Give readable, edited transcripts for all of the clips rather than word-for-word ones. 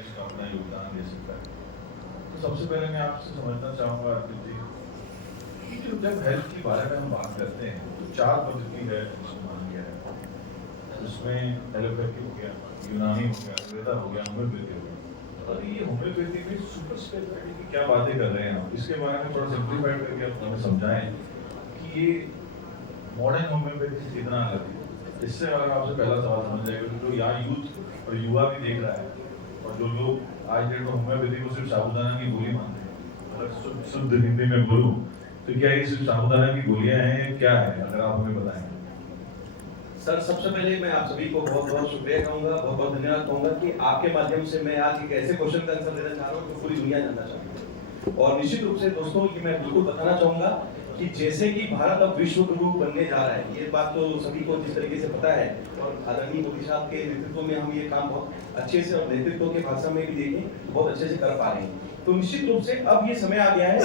इसका अपना योगदान दे सकता है। तो सबसे पहले मैं आपसे समझना चाहूँगा अर्पित जी कि जो जब हेल्थ के बारे में हम बात करते हैं तो 4 पद्धति है जिसको माना गया है, जिसमें एलोपैथी हो गया, यूनानी हो गया, आयुर्वेदा हो गया, होम्योपैथी हो गया। और ये होम्योपैथी में सुपर स्पेशलिटी की क्या बातें कर रहे हैं आप, इसके बारे में थोड़ा सिंप्लीफाइड करके आप हमें समझाएं कि ये मॉडर्न होम्योपैथी से कितना अलग है। इससे अगर आपसे पहला सवाल समझ जाएगा कि जो यहाँ यूथ और युवा भी देख रहा है और जो लोग आज डेट में होम्योपैथी को सिर्फ साबुदाना की गोली मानते हैं, अगर शुद्ध हिंदी में बोलूं तो क्या ये सिर्फ साबुदाना की गोलियां हैं या क्या है, अगर आप हमें बताएं। सर, सबसे पहले मैं आप सभी को बहुत बहुत शुक्रिया कहूंगा, बहुत बहुत धन्यवाद कहूंगा कि आपके माध्यम से मैं आज एक ऐसे क्वेश्चन का आंसर देना चाह रहा हूँ जो पूरी दुनिया जानना चाहती है। और निश्चित रूप से दोस्तों कि मैं बिल्कुल बताना चाहूंगा कि जैसे कि भारत अब विश्व गुरु बनने जा रहा है, ये बात तो सभी को जिस तरीके से पता है, और आदरणीय मोदी साहब के नेतृत्व में हम ये काम बहुत अच्छे से और नेतृत्व के भाषा में भी देखें बहुत अच्छे से कर पा रहे हैं। तो निश्चित रूप से अब ये समय आ गया है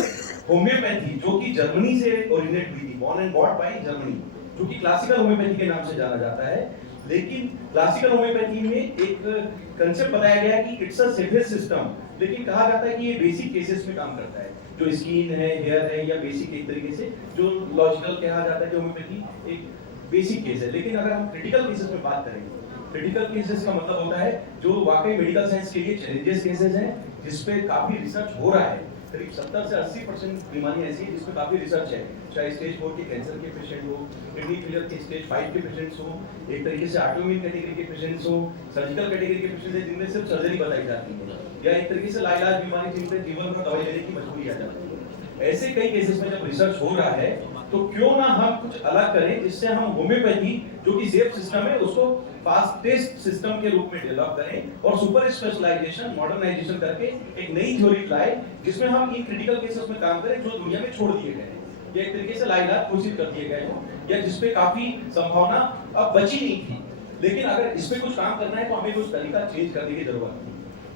होम्योपैथी, जो कि जर्मनी से ओरिजिनेट हुई थी, born and bought by Germany, जो कि क्लासिकल होम्योपैथी के नाम से जाना जाता है। लेकिन क्लासिकल होम्योपैथी में एक कंसेप्ट बताया गया है कि इट्स अ सेफेस्ट सिस्टम, लेकिन कहा जाता है कि ये बेसिक केसेस में काम करता है, जो स्किन है, हेयर है, या बेसिक एक तरीके से जो लॉजिकल कहा जाता है कि होम्योपैथी एक बेसिक केस है। लेकिन अगर हम क्रिटिकल केसेस में बात करें, क्रिटिकल केसेस का मतलब होता है जो वाकई मेडिकल साइंस के लिए चैलेंजेस केसेस हैं, जिसपे काफी रिसर्च हो रहा है। करीब 70 से 80% बीमारियां ऐसी हैं जिसमें काफी रिसर्च है, चाहे स्टेज 4 के कैंसर के पेशेंट हो, किडनी फेलियर के स्टेज 5 के पेशेंट्स हो, एक तरीके से ऑटोइम्यून कैटेगरी के पेशेंट्स हो, सर्जिकल कैटेगरी के पेशेंट्स हैं जिनमें सिर्फ सर्जरी बताई जाती है, या एक तरीके से लाइलाज बीमारी जिनमें जीवन भर दवाई लेने की मजबूरी आ जाती है। ऐसे कई केसेस में जब रिसर्च हो रहा है तो क्यों ना हम कुछ अलग करें, जिससे हम होम्योपैथी जो कि सेफ सिस्टम है उसको फास्टेस्ट सिस्टम के रूप में डेवलप करें और सुपर स्पेशलाइजेशन, मॉडर्नाइजेशन करके एक नई थ्योरी लाए जिसमें हम इन क्रिटिकल केसेस में काम करें जो दुनिया में छोड़ दिए गए हैं, या एक तरीके से लाइलाज घोषित कर दिए गए हो, या जिसपे काफी संभावना अब बची नहीं थी। लेकिन अगर इस पे कुछ काम करना है तो हमें कुछ तरीका चेंज करने की जरूरत थी।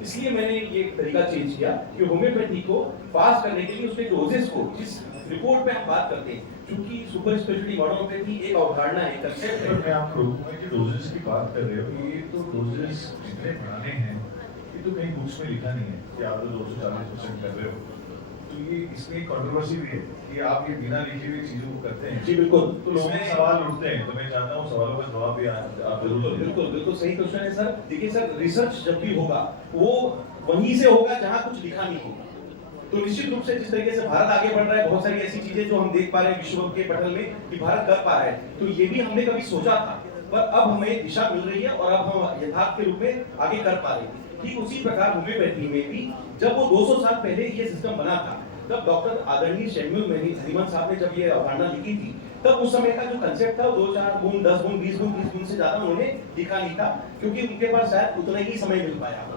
इसलिए मैंने ये तरीका चेंज किया कि होम्योपैथी को पास करने के लिए उसके डोजेस को, जिस रिपोर्ट पे हम बात करते हैं, क्योंकि सुपर स्पेशलिटी मॉडर्नोपैथी एक अवधारणा है, कंसेप्ट है। मैं आपको रोकूंगा कि डोजेस की बात कर रहे हो, ये तो डोजेस जितने बढ़ाने हैं ये तो कहीं बुक्स में लिखा नहीं है कि आप तो 240% कर रहे हो। तो ये इसमें एक कंट्रोवर्सी भी है कि आप ये बिना लिखे हुए चीजों को करते हैं। जी बिल्कुल, तो लोगों में सवाल उठते हैं, तो मैं चाहता हूँ सवालों का जवाब भी आप बिल्कुल बिल्कुल बिल्कुल सही क्वेश्चन है सर। देखिए सर, रिसर्च जब भी होगा वो वहीं से होगा जहां कुछ लिखा नहीं होगा। तो निश्चित रूप से जिस तरीके से भारत आगे बढ़ रहा है, बहुत सारी ऐसी चीजें जो हम देख पा रहे हैं विश्व के पटल में कि भारत कर पा रहा है, तो ये भी हमने कभी सोचा था, पर अब हमें दिशा मिल रही है और अब हम यथार्थ के रूप में आगे कर पा रहे हैं। ठीक उसी प्रकार होम्योपैथी में भी जब वो 200 साल पहले ये सिस्टम बना था, तब डॉक्टर आदरणीय शैम्यूल हनीमन साहब ने जब ये अवधारणा लिखी थी, तब उस समय का जो कंसेप्ट था 2-4 गुण, 10 गुण, 20 गुण, 30 गुण से ज्यादा उन्होंने लिखा नहीं था, क्योंकि उनके पास शायद उतना ही समय मिल पाया।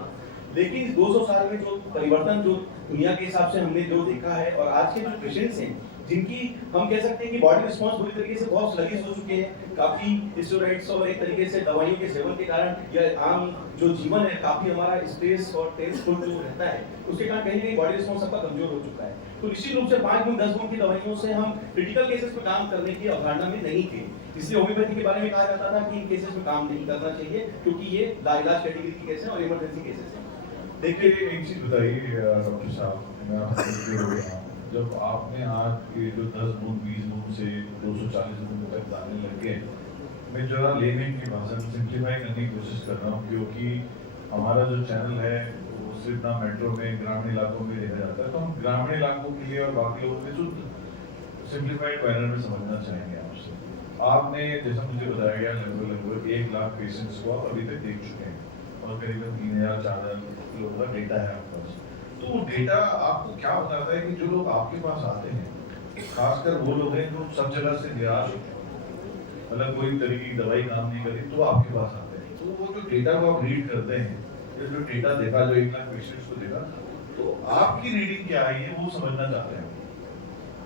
लेकिन 200 साल में जो परिवर्तन जो दुनिया के हिसाब से हमने जो देखा है, और आज के जो पेशेंट्स हैं जिनकी हम कह सकते हैं कि बॉडी रिस्पांस पूरी तरीके से बहुत स्लगिश हो चुके हैं, काफी स्टेरॉइड्स और एक तरीके से दवाइयों के सेवन के कारण, या आम जो जीवन है काफी हमारा स्ट्रेस और टेंसफुल जो रहता है, उसके कारण कहीं ना कहीं बॉडी रिस्पांस सबका कमजोर हो चुका है। तो निश्चित रूप से 5 गुण 10 गुण की दवाइयों से हम क्रिटिकल केसेस में काम करने की अवधारणा में नहीं थे। इसलिए होम्योपैथी के बारे में कहा जाता था कि इन केसेस में काम नहीं करना चाहिए, क्योंकि ये लाइलाज कैटेगरी के केस हैं और इमरजेंसी केसेस हैं। देखिए एक चीज बताइए डॉक्टर साहब, मैं आपसे हो गया, जब आपने आज ये जो 10 गुण 20 गुण से 240 गुण तक जाने लगे, मैं जरा लेने की भाषा में सिंप्लीफाई करने की कोशिश कर रहा हूँ, क्योंकि हमारा जो चैनल है वो सिर्फ ना मेट्रो में, ग्रामीण इलाकों में देखा जाता है, तो हम ग्रामीण इलाकों के लिए और बाकी लोगों के शुद्ध सिंप्लीफाइड पैनल में समझना चाहेंगे आपसे। आपने जैसा मुझे बताया गया लगभग 1 लाख पेशेंट्स को आप अभी तक देख चुके हैं और करीबन 3000-4000 लोगों का डेटा है आपके पास। तो वो डेटा आपको क्या बताता है कि जो लोग आपके पास आते हैं, खासकर वो लोग हैं जो सब जगह से निराश होते हैं, मतलब कोई तरीके की दवाई काम नहीं करी तो आपके पास आते हैं, तो वो जो डेटा को आप रीड करते हैं, जो डेटा देखा, जो 1 लाख पेशेंट्स को देखा, तो आपकी रीडिंग क्या है ये वो समझना चाहते हैं।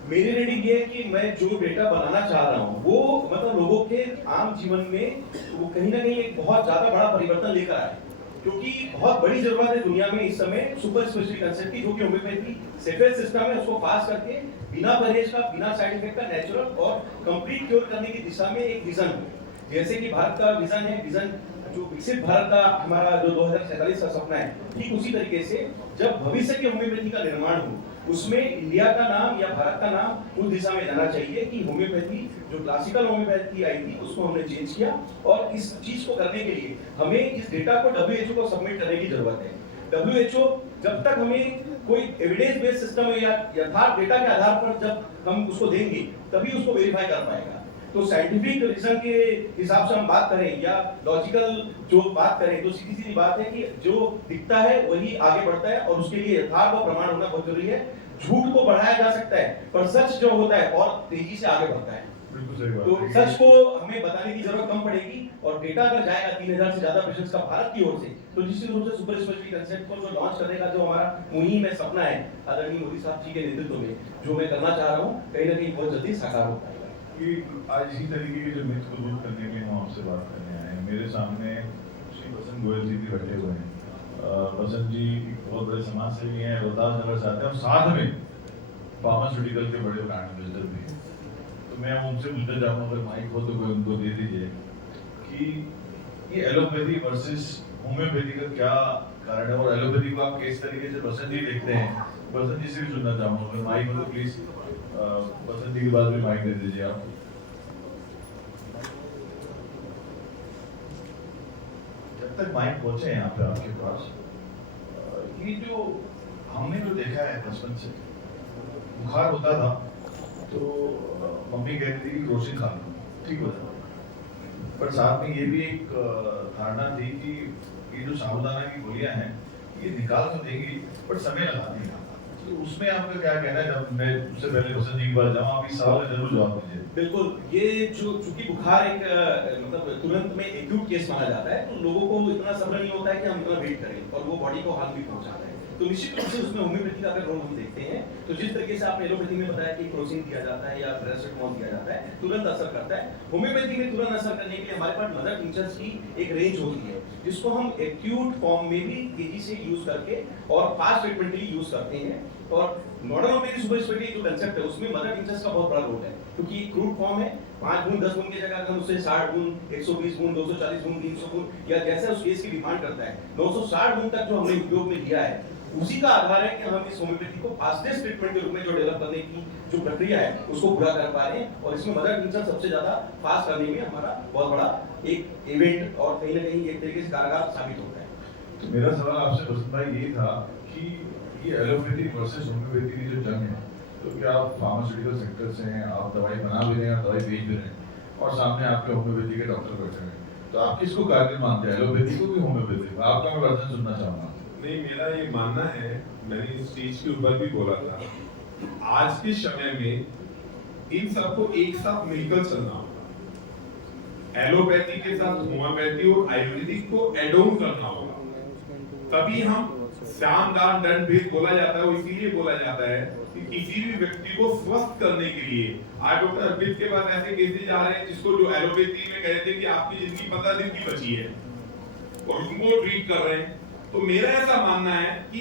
मेरी रीडिंग ये है कि मैं जो डेटा बनाना चाह रहा हूँ वो मतलब लोगों के आम जीवन में वो कहीं ना कहीं एक बहुत ज्यादा बड़ा परिवर्तन लेकर आए, क्योंकि बहुत बड़ी जरूरत है दुनिया में इस समय सुपर स्पेशलिटी कंसेप्ट की, जो कि होम्योपैथी सेफेस्ट सिस्टम है, उसको पास करके बिना परहेज का, बिना साइड इफेक्ट का नेचुरल और कंप्लीट क्योर करने की दिशा में एक विजन हो। जैसे कि भारत का विजन है, विजन जो विकसित भारत का हमारा जो 2047 का सपना है, ठीक उसी तरीके से जब भविष्य की होम्योपैथी का निर्माण हो, उसमें इंडिया का नाम या भारत का नाम उस दिशा में जाना चाहिए कि होम्योपैथी जो क्लासिकल होम्योपैथी आई थी उसको हमने चेंज किया, और इस चीज को करने के लिए हमें इस डेटा को WHO को सबमिट करने की जरूरत है। WHO जब तक हमें कोई एविडेंस बेस्ड सिस्टम या यथार्थ डेटा के आधार पर जब हम उसको देंगे तभी उसको वेरीफाई कर पाएगा। तो साइंटिफिक रीजन के हिसाब से हम बात करें या लॉजिकल जो बात करें तो सीधी सीधी बात है कि जो दिखता है वही आगे बढ़ता है, और उसके लिए यथार्थ और प्रमाण होना बहुत जरूरी है। झूठ को बढ़ाया जा सकता है पर सच जो होता है और तेजी से आगे बढ़ता है। बिल्कुल सही बात तो है। सच को हमें बताने की जरूरत कम पड़ेगी, और डेटा अगर जाएगा 3000 से ज्यादा पेशेंट्स का भारत की ओर से, तो निश्चित रूप से सुपर स्पेशलिटी कंसेप्ट को जो लॉन्च करने का जो हमारा मुहिम है, सपना है आदरणीय मोदी साहब जी के नेतृत्व में जो मैं करना चाह रहा हूँ, कहीं ना कहीं बहुत जल्दी साकार हो पाएगा। कि आज इसी तरीके के जो मिथ को दूर करने के लिए हम आपसे बात करने आए हैं। मेरे सामने श्री बसंत गोयल जी भी बैठे हुए हैं। बसंत जी एक बहुत बड़े समाज सेवी हैं, रोहतास नगर से आते हैं, और साथ में फार्मास्यूटिकल के बड़े ब्रांड एम्बेसडर भी हैं। तो मैं उनसे पूछना चाहूँगा, अगर माइक हो तो कोई उनको दे दीजिए, कि ये एलोपैथी वर्सेस होम्योपैथी का क्या कारण है, और एलोपैथी को आप किस तरीके से बसंत जी देखते हैं। बसंत जी से भी सुनना चाहूँगा, अगर माइक हो तो प्लीज बसंत जी के बाद भी माइक दे दीजिए आप। जब तक माइक पहुंचे यहाँ पे आपके पास, ये जो हमने जो देखा है बचपन से, बुखार होता था तो मम्मी कहती थी कि क्रोसिन खा लो ठीक हो जाएगा, पर साथ में ये भी एक धारणा थी कि ये जो साबुदाना की गोलियां हैं ये निकाल तो देंगी पर समय लगाती है। तो उसमें आपका क्या कहना है? जब मैं उससे पहले बसंत जी की बात जाऊँ, आप इस सवाल का जरूर जवाब दीजिए। बिल्कुल, ये जो चूंकि बुखार एक मतलब तुरंत में एक्यूट केस माना जाता है, तो लोगों को इतना सब्र नहीं होता है कि हम इतना वेट करें, और वो बॉडी को हार्म भी पहुंचाता है। तो निश्चित रूप से उसमें होम्योपैथी का अगर रोल हम देखते हैं, तो जिस तरीके से आपने एलोपैथी में बताया कि क्रोसिन दिया जाता है या पैरासिटामोल दिया जाता है, तुरंत असर करता है। होम्योपैथी में तुरंत असर करने के लिए हमारे पास मदर टिंचर्स की एक रेंज होती है, जिसको हम एक्यूट फॉर्म में भी तेजी से यूज करके और फास्ट ट्रीटमेंट के लिए यूज करते हैं। और मॉडर्न होम्योपैथी सुपर स्पेशलिटी जो कंसेप्ट है उसमें मदर टिंचर्स का बहुत बड़ा रोल है, क्योंकि क्रूड फॉर्म है, 5 गुण 10 गुण की जगह अगर उससे 60 गुण 120 गुण 240 गुण 300 गुण या जैसे उस केस की डिमांड करता है 960 गुण तक जो हमने उपयोग में लिया है, उसी का आधार है कि हम इस होम्योपैथी को फास्टेस्ट ट्रीटमेंट के रूप में जो डेवलप करने की जो प्रक्रिया है उसको पूरा कर पा रहे हैं। और इसमें मदर टिंचर सबसे ज्यादा फास्ट करने में हमारा बहुत बड़ा एक इवेंट और कहीं ना कहीं एक तरीके से कारगर साबित होता है। तो मेरा सवाल आपसे बसंत भाई ये था कि ये एलोपैथी वर्सेस होम्योपैथी की जो जंग है, तो क्या आप फार्मास्यूटिकल सेक्टर से हैं, आप दवाई बना भी रहे हैं, दवाई बेच भी रहे हैं, और सामने आपके होम्योपैथी के डॉक्टर बैठे हैं, तो आप किसको कारगर मानते हैं, एलोपैथी को कि होम्योपैथी को? आपका मैं वर्जन सुनना चाहूंगा। नहीं, मेरा ये मानना है, मैंने इस स्टेज के ऊपर भी बोला था, आज के समय में इन सबको एक साथ मिलकर चलना होगा। एलोपैथी के साथ होम्योपैथी और आयुर्वेदिक को एड ऑन करना होगा, तभी हम श्याम दान दंड भेद बोला जाता है, वो इसीलिए बोला जाता है कि किसी भी व्यक्ति को स्वस्थ करने के लिए। आज डॉक्टर अरविंद के पास ऐसे केसेज आ रहे हैं जिसको जो एलोपैथी में कहते हैं कि आपकी जिंदगी 15 दिन की बची है, और उनको ट्रीट कर रहे हैं। तो मेरा ऐसा मानना है कि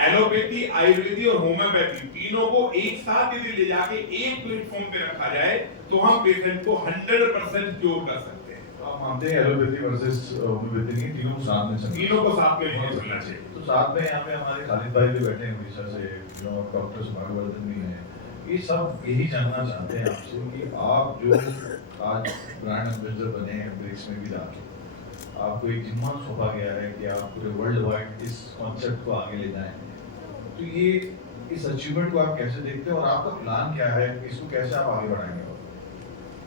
एलोपैथी, आयुर्वेदी और होम्योपैथी तीनों को एक साथ यदि ले जाके एक प्लेटफॉर्म पे रखा जाए तो हम पेशेंट को 100% क्योर कर सकते हैं। तो आप मानते हैं एलोपैथी वर्सेस होम्योपैथी नहीं, तीनों को साथ में चलना, तीनों को साथ में लेकर चलना चाहिए। तो साथ में यहाँ पे हमारे खालिद भाई भी बैठे हैं उड़ीसा से, जो डॉक्टर सुभागवर्धन भी हैं, ये सब यही जानना चाहते हैं आपसे कि आप जो आज ब्रांड एम्बेसडर बने हैं ब्रिक्स में भी जाके, आपको एक जिम्मा सौंपा गया है कि आप पूरे वर्ल्ड वाइड इस कॉन्सेप्ट को आगे ले जाएं, तो ये इस अचीवमेंट को आप कैसे देखते हैं और आपका प्लान क्या है, इसको कैसे आप आगे बढ़ाएंगे?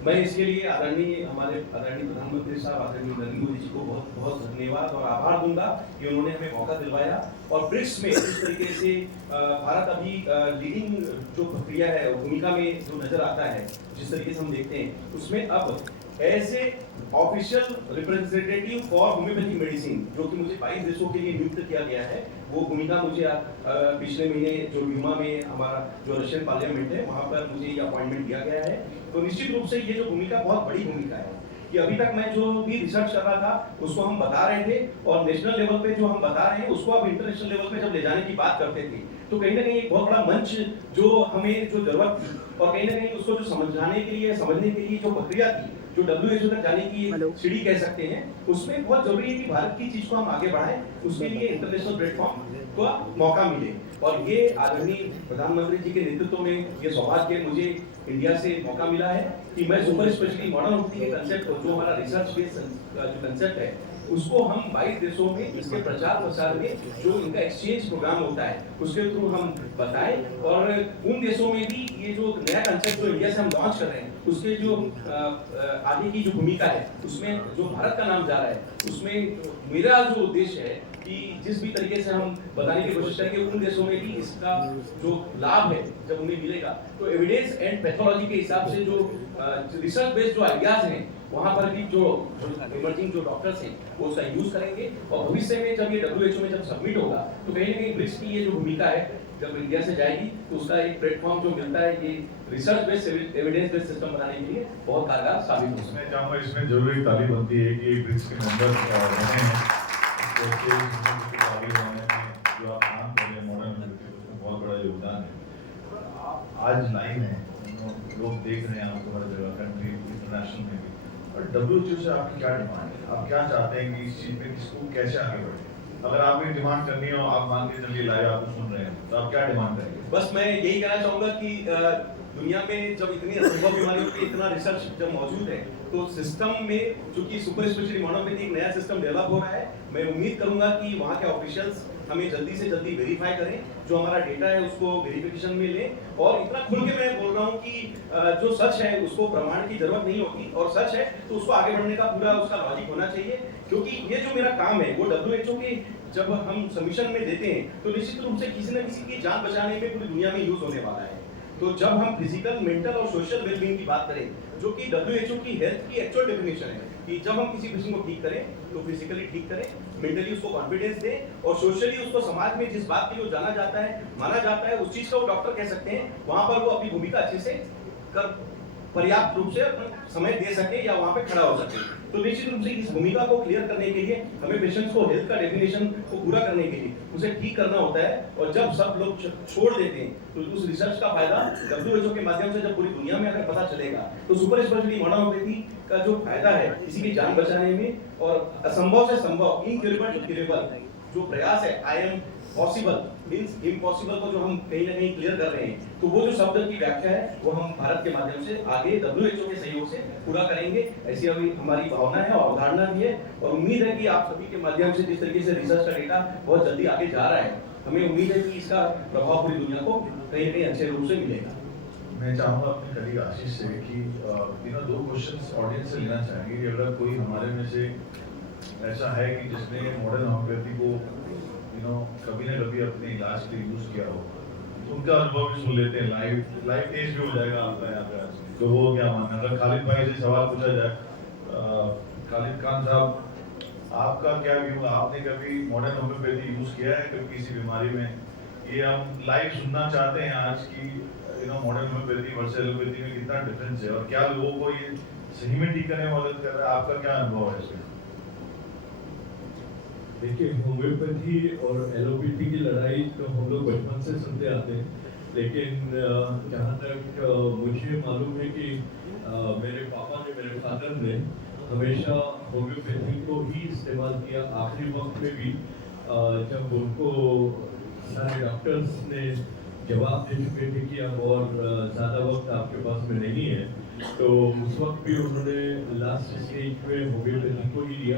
मैं इसके लिए हमारे आदरणीय प्रधानमंत्री साहब आदरणीय नरेंद्र मोदी जी को बहुत बहुत धन्यवाद और आभार दूंगा कि उन्होंने हमें मौका दिलवाया। और ब्रिक्स में इस तरीके से भारत अभी लीडिंग जो प्रक्रिया है भूमिका में जो नजर आता है, जिस तरीके से हम देखते हैं उसमें अब as a official representative for homeopathic medicine, जो कि मुझे 22 देशों के लिए नियुक्त किया गया है, वो भूमिका मुझे पिछले महीने जो ल्यूमा में हमारा जो रशियन पार्लियामेंट है वहां पर मुझे ये अपॉइंटमेंट दिया गया है। तो निश्चित रूप से ये जो भूमिका बहुत बड़ी भूमिका है कि अभी तक मैं जो भी रिसर्च कर रहा था उसको हम बता रहे थे, और नेशनल लेवल पे जो हम बता रहे हैं उसको अब इंटरनेशनल लेवल पे जब ले जाने की बात करते थे, तो कहीं ना कहीं एक बहुत बड़ा मंच जो हमें जो जरूरत थी, और कहीं ना कहीं उसको जो समझाने के लिए समझने के लिए जो प्रक्रिया थी जो WHO तक जाने की एक सीढ़ी कह सकते हैं, उसमें बहुत जरूरी है कि भारत की चीज को हम आगे बढ़ाएं, उसके लिए इंटरनेशनल प्लेटफॉर्म का मौका मिले। और ये आदरणीय प्रधानमंत्री जी के नेतृत्व में ये सौभाग्य मुझे इंडिया से मौका मिला है कि मैं सुपर स्पेशलिटी मॉडर्न होती के कंसेप्ट को, जो हमारा रिसर्च बेस्ड जो कंसेप्ट है, उसको हम 22 देशों में इसके प्रचार प्रसार में जो इनका एक्सचेंज प्रोग्राम होता है उसके थ्रू हम बताएं, और उन देशों में भी ये जो नया कंसेप्ट जो इंडिया से हम लॉन्च कर रहे हैं उसके जो आगे की जो भूमिका है उसमें जो भारत का नाम जा रहा है, उसमें मेरा जो उद्देश्य है कि जिस भी तरीके से हम बताने की कोशिश करेंगे उन देशों में भी इसका जो लाभ है जब उन्हें मिलेगा, तो एविडेंस एंड पैथोलॉजी के हिसाब से जो रिसर्च बेस्ड जो आइडियाज हैं वहां पर भी जो इमर्जिंग जो डॉक्टर्स हैं वो उसका यूज करेंगे। और भविष्य में जब ये WHO में जब सबमिट होगा तो कहीं ना कहीं ब्रिक्स की ये जो भूमिका है जब इंडिया से जाएगी तो उसका एक प्लेटफॉर्म जो मिलता है ये research based evidence based system बनाने के लिए बहुत कारगर साबित हो सकता है। मैं चाहूँगा इसमें जरूरी ताली बनती है कि ब्रिक्स के मेंबर बने हैं, तो आगे बढ़ने में जो आप काम कर रहे हैं मॉडर्न उसमें बहुत बड़ा योगदान है। आज लाइन है, लोग देख रहे हैं आपको हर जगह, कंट्री इंटरनेशनल में भी। और WHO से आपकी क्या डिमांड है? आप क्या चाहते हैं कि इस चीज़ में किसको कैसे आगे बढ़े? अगर आपकी डिमांड करनी हो, आप मान के चलिए लाइव आपको सुन रहे हैं, तो आप क्या डिमांड करेंगे? बस मैं यही कहना चाहूंगा कि दुनिया में जब इतनी असंभव बीमारियों पे इतना रिसर्च जब मौजूद है तो सिस्टम में चूंकि सुपर स्पेशलिटी मॉडर्न में एक नया सिस्टम डेवलप हो रहा है, मैं उम्मीद करूंगा कि वहाँ के ऑफिशियल्स हमें जल्दी से जल्दी वेरीफाई करें, जो हमारा डेटा है उसको वेरिफिकेशन में लें। और इतना खुल के मैं बोल रहा हूँ कि जो सच है उसको प्रमाण की जरूरत नहीं होती, और सच है तो उसको आगे बढ़ने का पूरा उसका लॉजिक होना चाहिए। क्योंकि ये जो मेरा काम है वो WHO के जब हम सबमिशन में देते हैं तो निश्चित रूप से किसी न किसी की जान बचाने में पूरी दुनिया में यूज होने वाला है। तो जब हम फिजिकल, मेंटल और सोशल वेलबींग की बात करें, जो कि WHO की हेल्थ की एक्चुअल डेफिनेशन है कि जब हम किसी पेशेंट को ठीक करें तो फिजिकली ठीक करें, मेंटली उसको कॉन्फिडेंस दें, और सोशली उसको समाज में जिस बात के लिए जाना जाता है, माना जाता है, उस चीज का वो डॉक्टर कह सकते हैं, वहां पर वो अपनी भूमिका अच्छे से कर पर्याप्त रूप से अपना समय दे सके या वहां पे खड़ा हो सके। तो निश्चित रूप से इस भूमिका को क्लियर करने के लिए हमें पेशेंट्स को हेल्थ का डेफिनेशन को पूरा करने के लिए उसे ठीक करना होता है। और जब सब लोग छोड़ देते हैं तो उस रिसर्च का फायदा WHO के माध्यम से जब पूरी दुनिया में अगर पता चलेगा तो सुपर स्पेशलिटी मॉडर्न होम्योपैथी का जो फायदा है किसी की जान बचाने में, और असंभव से संभव, इनक्यूरेबल टू क्यूरेबल जो प्रयास है, I am possible means impossible को जो हम कहीं ना कहीं क्लियर कर रहे हैं, तो वो जो शब्द की व्याख्या है वो हम भारत के माध्यम से आगे WHO के सहयोग से पूरा करेंगे, ऐसी अभी हमारी भावना है और अवधारणा भी है। और उम्मीद है कि आप सभी के माध्यम से जिस तरीके से रिसर्च का डेटा बहुत जल्दी आगे जा रहा है, हमें उम्मीद है कि इसका प्रभाव पूरी दुनिया को कहीं ना कहीं अच्छे रूप से मिलेगा। मैं चाहूँगा अपने कलीग आशीष से कि दो क्वेश्चंस ऑडियंस से लेना चाहेंगे कि अगर कोई हमारे में से ऐसा है कि जिसने मॉडर्न होम्योपैथी को कभी ना कभी अपने इलाज के लिए यूज किया हो, उनका अनुभव भी सुन लेते हैं, लाइव टेस्ट भी हो जाएगा आपका यहाँ पे आज। तो वो क्या मानना, अगर खालिद भाई से सवाल पूछा जाए, खालिद खान साहब आपका क्या व्यू, आपने कभी मॉडर्न होम्योपैथी यूज किया है कभी किसी बीमारी में? ये हम लाइव सुनना चाहते हैं आज की मॉडर्न होम्योपैथी वर्सेस एलोपैथी में कितना डिफरेंस है और क्या लोगों को ये सही में ठीक करने में मदद कर रहा है, आपका क्या अनुभव है इसमें? देखिए, होम्योपैथी और एलोपैथी की लड़ाई तो हम लोग बचपन से सुनते आते हैं, लेकिन जहाँ तक मुझे मालूम है कि मेरे पापा ने, मेरे फादर ने हमेशा होम्योपैथी को ही इस्तेमाल किया। आखिरी वक्त में भी जब उनको सारे डॉक्टर्स ने जवाब दे चुके थे कि अब और ज़्यादा वक्त आपके पास में नहीं है, तो उस वक्त भी उन्होंने लास्ट स्टेज में होम्योपैथी को ही लिया।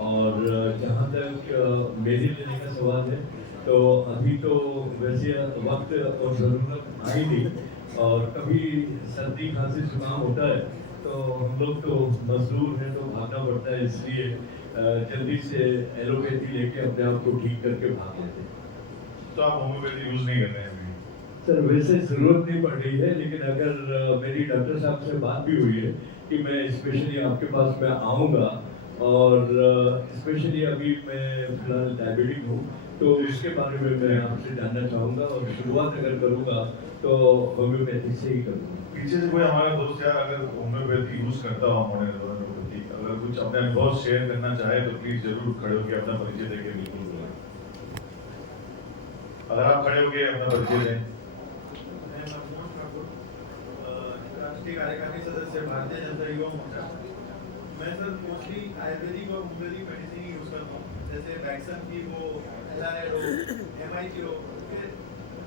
और जहाँ तक मेरे लेने का सवाल है, तो अभी तो वैसे वक्त और ज़रूरत आई नहीं, और कभी सर्दी खांसी जुकाम होता है तो हम लोग तो मजदूर हैं तो भागना पड़ता है, इसलिए जल्दी से एलोपैथी लेके अपने आप को ठीक करके भाग लेते हैं। तो आप होम्योपैथी यूज नहीं कर रहे हैं अभी? सर, वैसे ज़रूरत नहीं पड़ रही है, लेकिन अगर मेरी डॉक्टर साहब से बात भी हुई है कि मैं स्पेशली आपके पास मैं आऊँगा, और स्पेशली अभी मैं फिलहाल डायबिटिक हूँ, तो इसके बारे में मैं आपसे जानना चाहूँगा, और शुरुआत अगर करूँगा तो होम्योपैथी से ही करूँगा। पीछे से कोई हमारा दोस्त यार अगर होम्योपैथी यूज करता हो, मॉडर्न होम्योपैथी, अगर कुछ अपने अनुभव शेयर करना चाहे तो प्लीज जरूर खड़े होकर अपना परिचय देके बिल्कुल बोलें। अगर आप खड़े होकर अपना परिचय दें। मुख्य कार्यकारी सदस्य भारतीय जनता युवा मोर्चा। मैं सर मोस्टली आयुर्वेदिक और होम्योपैथिक मेडिसिन ही यूज़ करता हूँ, जैसे वैक्सन की हो, एलारेड हो, MI की हो। फिर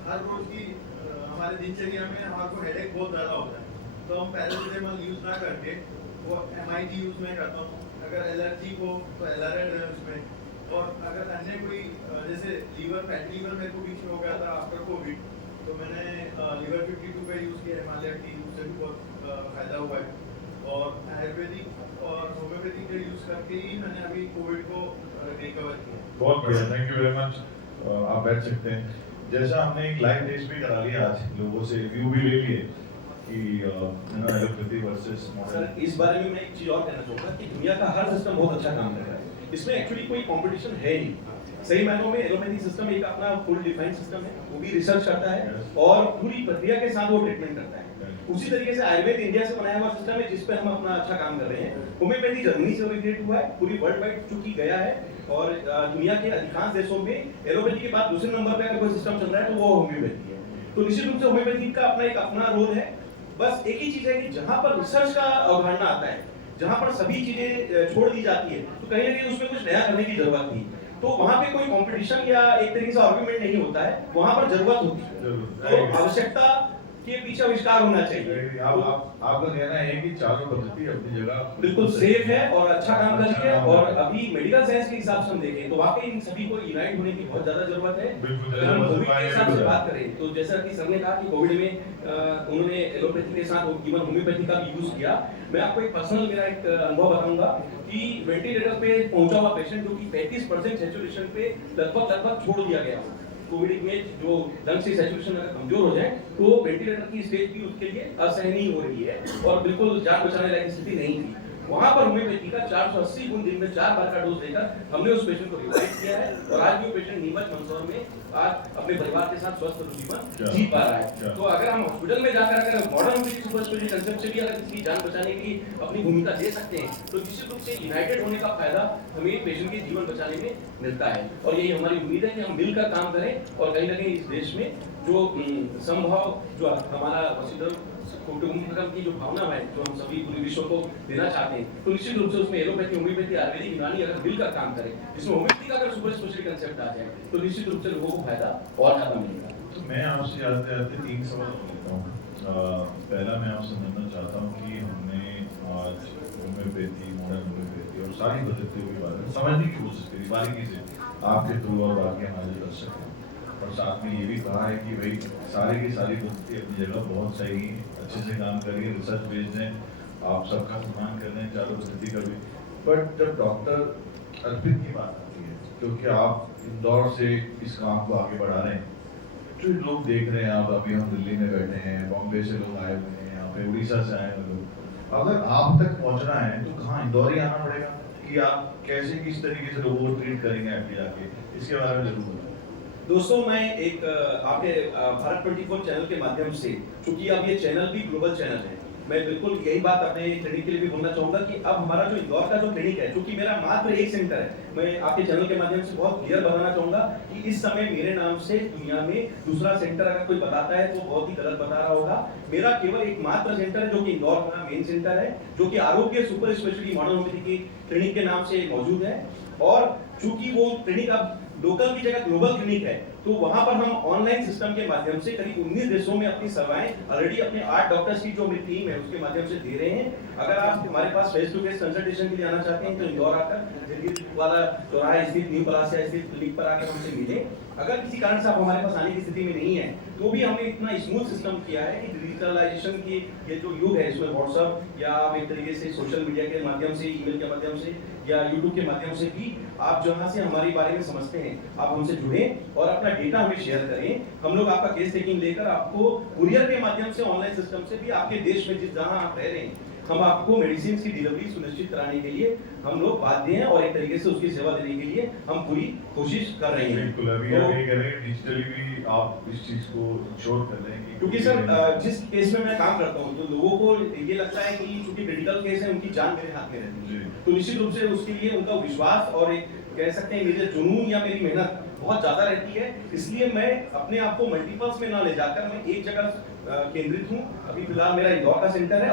हर रोज़ की हमारे दिनचर्या में हमारे को हेडेक बहुत ज़्यादा होता है, तो हम पैरासीटामोल यूज़ ना करके वो MI यूज़ में करता हूँ। अगर एलर्जी हो तो एलारेड है उसमें, और अगर अन्य कोई जैसे लीवर फैटी लीवर मेरे को बीच में हो गया था आफ्टर कोविड, तो मैंने लीवर 52 का यूज़ किया, हिमालय की, उससे भी बहुत फ़ायदा हुआ है। और आयुर्वेदिक और होम्योपैथिक का यूज़ करके ही मैंने अभी कोविड को रिकवर किया। बहुत बढ़िया, थैंक यू वेरी मच। आप बैठ सकते हैं। जैसा हमने एक लाइव टेस्ट भी करा लिया आज, लोगों से व्यू भी ले लिए कि एलोपैथी वर्सेस सर मॉडर्न। इस बारे में मैं एक चीज और कहना चाहूंगा कि दुनिया का हर सिस्टम बहुत अच्छा काम कर रहा है, इसमें एक्चुअली कोई कंपटीशन है नहीं। सही मायनों में एलोपैथी सिस्टम एक अपना फुल डिफाइंड सिस्टम है, वो भी रिसर्च करता है और पूरी प्रक्रिया के साथ वो ट्रीटमेंट करता है। उसी तरीके से आयुर्वेद इंडिया से बनाया हुआ सिस्टम है जिस पे हम अपना अच्छा काम कर रहे हैं। होम्योपैथी जर्मनी से ओरिजिनेट हुआ है, पूरी वर्ल्ड वाइड चूंकि गया है, और दुनिया के अधिकांश देशों में एलोपैथी के बाद दूसरे नंबर पे अगर कोई सिस्टम चल रहा है तो वो होम्योपैथी है। तो निश्चित रूप से होम्योपैथी का अपना रोल है। बस एक ही चीज है कि जहां पर रिसर्च का अवधारणा आता है, जहां पर सभी चीजें छोड़ दी जाती है, तो कहीं ना कहीं उसमें कुछ नया करने की जरूरत थी। तो वहां पे कोई कंपटीशन या एक तरीके से आर्गुमेंट नहीं होता है, वहां पर जरूरत होती है। तो आवश्यकता के पीछे आविष्कार होना चाहिए। आपका कहना है कि चारों पद्धति अपनी जगह बिल्कुल सेफ है और अच्छा काम कर रही है, और अभी मेडिकल साइंस के हिसाब से हम देखें तो वाकई इन सभी को यूनाइट होने की बहुत ज्यादा जरूरत है। अगर हम कोविड के हिसाब से बात करें तो जैसा कि सर ने कहा कि कोविड में उन्होंने एलोपैथी के साथ इवन होम्योपैथी का भी यूज किया। मैं आपको एक पर्सनल मेरा एक अनुभव बताऊंगा कि वेंटिलेटर पे पहुंचा हुआ पेशेंट जो कि 35% सैचुरेशन पे लगभग छोड़ दिया गया, कोविड में जो लंग से सैचुरेशन अगर कमजोर हो जाए तो वेंटिलेटर की स्टेज भी उसके लिए असहनीय हो रही है और बिल्कुल जान बचाने लायक स्थिति नहीं थी। वहां पर होम्योपैथी का 480 गुण दिन में 4 बार का डोज देकर हमने उस पेशेंट को रिवाइव किया है, और आज भी वो पेशेंट नीमच मंदसौर में आज अपने परिवार के साथ स्वस्थ जीवन जी पा रहा है। तो अगर हम हॉस्पिटल में जाकर अगर मॉडर्न सुपर स्पेशलिटी कंसेप्ट से भी अगर किसी की जान बचाने की अपनी भूमिका दे सकते हैं तो निश्चित रूप से यूनाइटेड होने का फायदा हमें पेशेंट के जीवन बचाने में मिलता है। और यही हमारी उम्मीद है कि हम मिलकर काम करें और कहीं ना कहीं इस देश में जो संभव जो हमारा वसुधैव कुटुंबकम की जो भावना है जो हम सभी पूरे विश्व को देना चाहते हैं, तो निश्चित रूप से उसमें एलोपैथी, होम्योपैथी, आयुर्वेदिक, यूनानी अगर मिलकर काम करें, जिसमें होम्योपैथी का अगर सुपर स्पेशलिटी कंसेप्ट आ जाए तो निश्चित रूप से लोगों को फायदा और ज्यादा मिलेगा। तो मैं आपसे जाते जाते 3 सवाल पूछता हूँ। पहला मैं आपसे समझना चाहता हूँ कि हमने आज होम्योपैथी, मॉडर्न होम्योपैथी और सारी पद्धतियों के बारे में समझने की कोशिश करी बारीकी से आपके थ्रू और बाकी हमारे दर्शक हैं, और साथ में ये भी कहा है कि भाई सारी की सारी पद्धति अपनी जगह बहुत सही, अच्छे से काम करिए, रिसर्च बेस्ड हैं, आप सबका सम्मान कर रहे हैं चारों पद्धति का भी। बट जब डॉक्टर अर्पित की बात आती है, क्योंकि आप इंदौर से इस काम को आगे बढ़ा रहे हैं, जो लोग देख रहे हैं, आप अभी हम दिल्ली में बैठे हैं, बॉम्बे से लोग आए हुए हैं, यहाँ पे उड़ीसा से आए हुए लोग, अगर आप तक पहुँचना है तो कहाँ इंदौर ही आना पड़ेगा कि आप कैसे किस तरीके से लोगों को ट्रीट करेंगे आगे जाके, इसके बारे में जरूर बताएं। दोस्तों मैं एक आपके भारत 24 चैनल के माध्यम से, क्योंकि अब ये चैनल भी ग्लोबल चैनल है, मैं बिल्कुल यही बात अपने क्लिनिक के लिए भी बोलना चाहूंगा कि अब हमारा जो इंदौर का जो क्लिनिक है, क्योंकि मेरा मात्र एक सेंटर है, मैं आपके चैनल के माध्यम से बहुत क्लियर बताना चाहूंगा कि इस समय मेरे नाम से दुनिया में दूसरा सेंटर अगर कोई बताता है तो बहुत ही गलत बता रहा होगा। मेरा केवल एकमात्र सेंटर है जो कि इंदौर का मेन सेंटर है, जो कि आरोग्य super speciality modern homeopathy clinic के नाम से मौजूद है। और चूंकि वो क्लिनिक अब लोकल की जगह ग्लोबल क्लिनिक है, तो वहां पर हम ऑनलाइन सिस्टम के माध्यम से करीब 19 देशों में अपनी सेवाएं ऑलरेडी अपने 8 डॉक्टर्स की जो मेरी टीम है उसके माध्यम से दे रहे हैं। अगर आप हमारे पास फेस टू फेस कंसल्टेशन के लिए आना चाहते हैं तो इंदौर आकर दिल्ली वाला चौराहा स्थित न्यू पलासिया स्थित क्लिनिक पर आकर हमसे मिले। अगर किसी कारण से आप हमारे पास आने की स्थिति में नहीं है तो भी हमने इतना स्मूथ सिस्टम किया है कि डिजिटलाइजेशन की ये जो युग है, इसमें व्हाट्सएप या आप एक तरीके से सोशल मीडिया के माध्यम से, ईमेल के माध्यम से या यूट्यूब के माध्यम से भी आप जहां से हमारे बारे में समझते हैं आप हमसे जुड़ें और अपना डेटा हमें शेयर करें। हम लोग आपका केस टेकिंग लेकर आपको कुरियर के माध्यम से, ऑनलाइन सिस्टम से भी आपके देश में जिस जहां आप रह रहे हैं, हम आपको मेडिसिन की डिलीवरी सुनिश्चित कराने के लिए हम लोग बाध्य हैं और एक तरीके से उसकी सेवा देने के लिए हम पूरी कोशिश कर रहे हैं। बिल्कुल, अभी आप ये कह रहे हैं डिजिटली भी आप इस चीज को इंश्योर कर रहे हैं क्योंकि सर जिस केस में मैं काम करता हूँ, तो लोगों को ये लगता है कि चूंकि क्रिटिकल केस है, उनकी जान मेरे हाथ में रहती है, तो निश्चित रूप से उसके लिए उनका विश्वास और एक कह सकते हैं मेरे जुनून या मेरी मेहनत बहुत ज्यादा रहती है। इसलिए मैं अपने आप को मल्टीपल्स में ना ले जाकर मैं एक जगह केंद्रित हूँ। अभी फिलहाल मेरा इंदौर का सेंटर है।